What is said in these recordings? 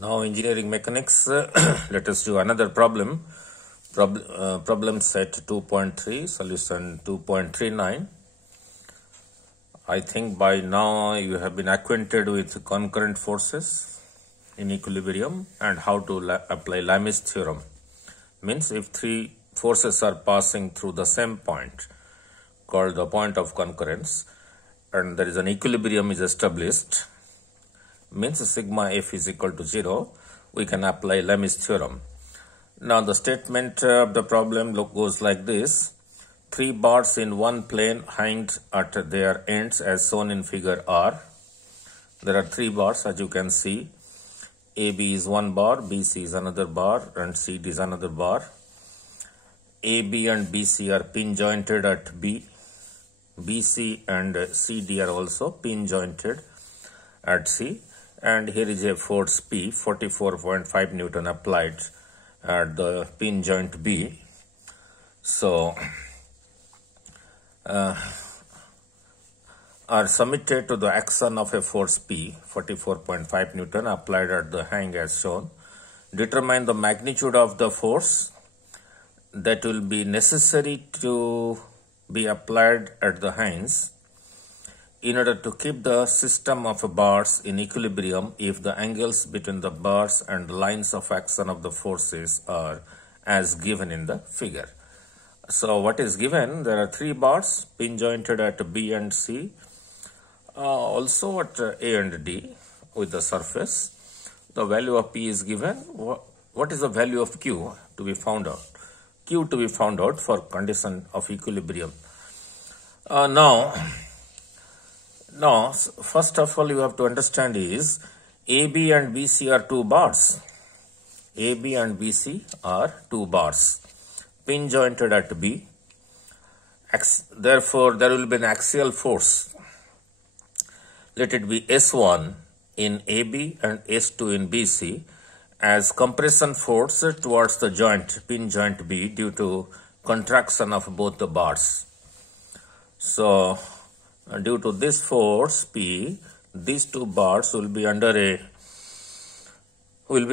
Now engineering mechanics, let us do another problem. Problem set 2.3, solution 2.39. I think by now you have been acquainted with concurrent forces in equilibrium and how to apply Lami's theorem. Means if three forces are passing through the same point called the point of concurrence and there is an equilibrium is established, means sigma f is equal to 0, we can apply Lami's theorem. Now the statement of the problem goes like this. Three bars in one plane hanged at their ends as shown in figure R. There are three bars as you can see. AB is one bar, BC is another bar and CD is another bar. AB and BC are pin jointed at B. BC and CD are also pin jointed at C. And here is a force P, 44.5 Newton applied at the pin joint B. So, are submitted to the action of a force P, 44.5 Newton applied at the hang as shown. Determine the magnitude of the force that will be necessary to be applied at the hangs in order to keep the system of bars in equilibrium if the angles between the bars and the lines of action of the forces are as given in the figure. So what is given? There are three bars pin jointed at B and C, also at A and D with the surface. The value of P is given. What is the value of Q to be found out? Q to be found out for condition of equilibrium. Now, first of all, you have to understand is AB and BC are two bars. AB and BC are two bars, pin jointed at B. Therefore, there will be an axial force. Let it be S1 in AB and S2 in BC as compression force towards the joint, pin joint B due to contraction of both the bars. So, due to this force P, these two bars will be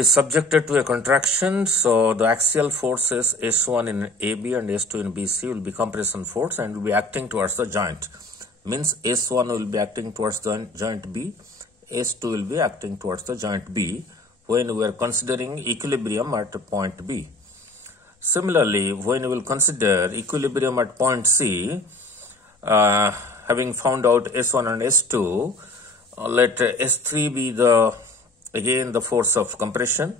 subjected to a contraction. So the axial forces S1 in AB and S2 in BC will be compression force and will be acting towards the joint. Means S1 will be acting towards the joint B, S2 will be acting towards the joint B when we are considering equilibrium at point B. Similarly, when we will consider equilibrium at point C, having found out S1 and S2, let S3 be again the force of compression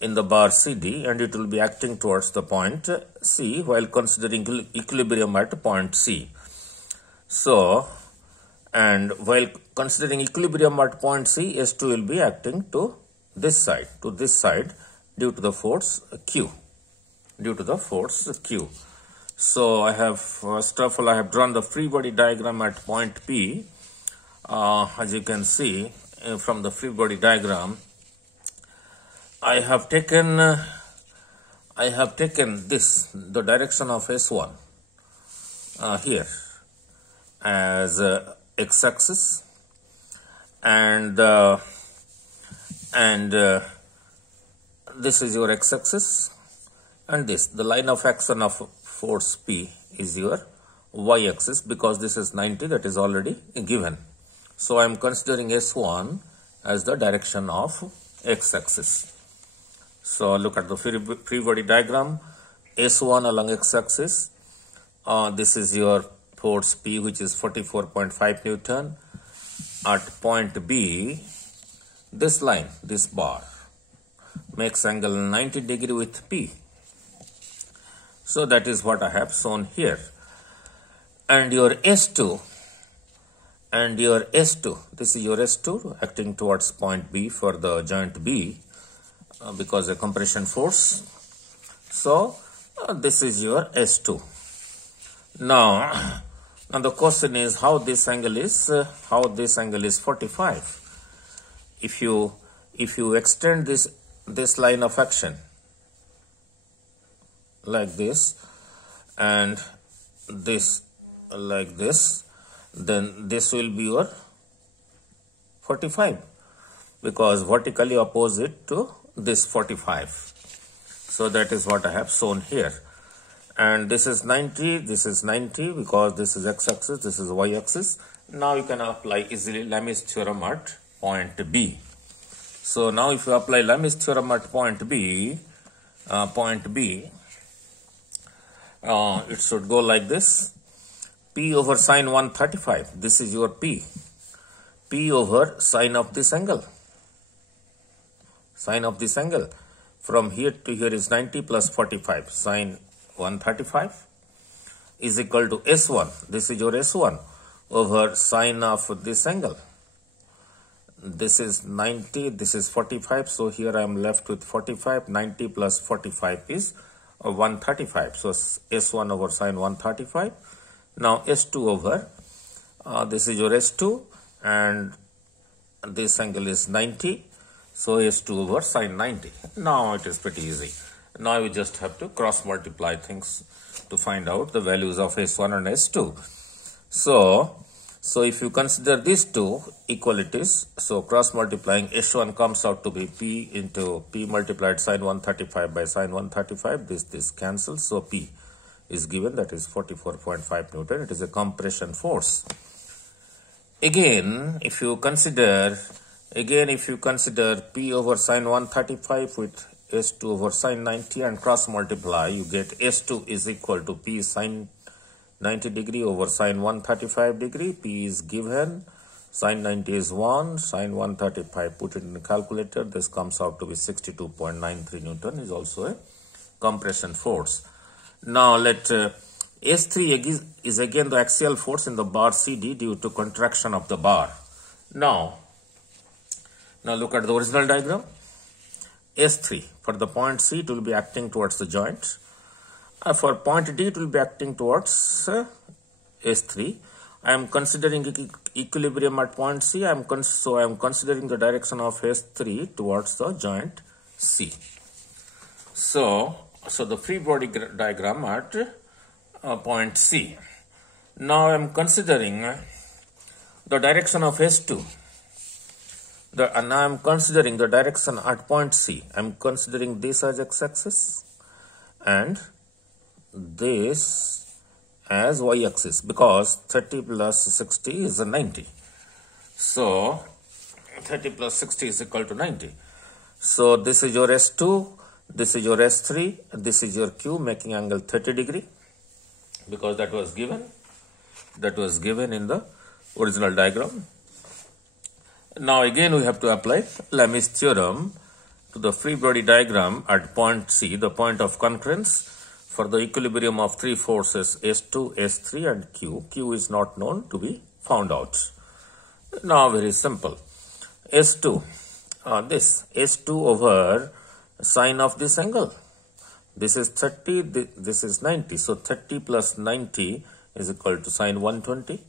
in the bar CD and it will be acting towards the point C while considering equilibrium at point C. So, and while considering equilibrium at point C, S2 will be acting to this side due to the force Q. So I have, first of all, I have drawn the free body diagram at point P. As you can see from the free body diagram, I have taken the direction of S1 here as x-axis and this is your x-axis and the line of action of force P is your y-axis because this is 90, that is already given. So I am considering S1 as the direction of x-axis. So look at the free body diagram. S1 along x-axis. This is your force P, which is 44.5 Newton. At point B, this line, this bar, makes angle 90 degree with P. So that is what I have shown here. And your S2, this is your S2 acting towards point B for the joint B because a compression force. So this is your S2. Now the question is how this angle is 45. If you extend this line of action like this and this like this, then this will be your 45. because vertically opposite to this 45. So that is what I have shown here. And this is 90, this is 90 because this is x-axis, this is y-axis. Now you can apply easily Lami's theorem at point B. So now if you apply Lami's theorem at point B, it should go like this. P over sine 135, this is your P. P over sine of this angle. Sine of this angle. From here to here is 90 plus 45, sine 135 is equal to S1. This is your S1 over sine of this angle. This is 90, this is 45. So here I am left with 45. 90 plus 45 is 135. So S1 over sine 135. Now S2 over, this is your S2 and this angle is 90. So S2 over sine 90. Now it is pretty easy. Now you just have to cross multiply things to find out the values of S1 and S2. So if you consider these two equalities, so cross multiplying S1 comes out to be P into P multiplied sine 135 by sine 135. This cancels. So P is given, that is 44.5 Newton. It is a compression force. Again, if you consider P over sine 135 with S2 over sine 90 and cross multiply, you get S2 is equal to P sine 90 degree over sine 135 degree. P is given, sine 90 is 1, sine 135, put it in the calculator, this comes out to be 62.93 Newton, is also a compression force. Now let S3 is again the axial force in the bar CD due to contraction of the bar. Now look at the original diagram. S3, for the point C it will be acting towards the joint. For point D it will be acting towards S3. I am considering equilibrium at point C. So I am considering the direction of S3 towards the joint C. So the free body diagram at point C. Now I am considering the direction of S2. And I am considering the direction at point C. I am considering this as x-axis and this as y-axis because 30 plus 60 is a 90. So 30 plus 60 is equal to 90. So this is your S2, this is your S3, this is your Q, making angle 30 degree because that was given in the original diagram. Now again we have to apply Lami's theorem to the free body diagram at point C, the point of concurrence, for the equilibrium of three forces S2, S3 and Q. Q is not known to be found out. Now very simple. S2, this S2 over sine of this angle. This is 30, this is 90. So 30 plus 90 is equal to sine 120.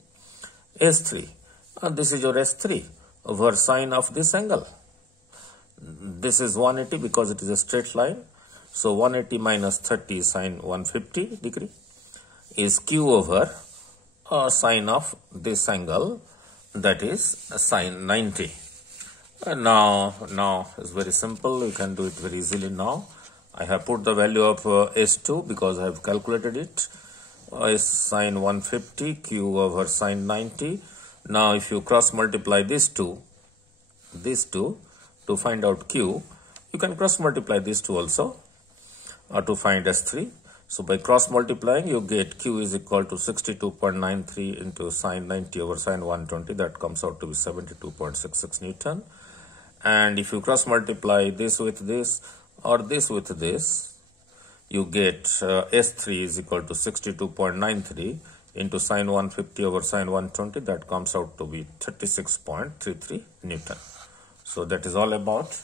S3, this is your S3 over sine of this angle. This is 180 because it is a straight line. So 180 minus 30 sine 150 degree is Q over sine of this angle, that is sine 90. Now it's very simple. You can do it very easily now. I have put the value of S2 because I have calculated it. Is sine 150 Q over sine 90. Now if you cross multiply these two to find out Q, you can cross multiply these two also to find S3. So by cross multiplying you get Q is equal to 62.93 into sine 90 over sine 120, that comes out to be 72.66 Newton. And if you cross multiply this with this or this with this, you get S3 is equal to 62.93 into sine 150 over sine 120, that comes out to be 36.33 Newton. So that is all about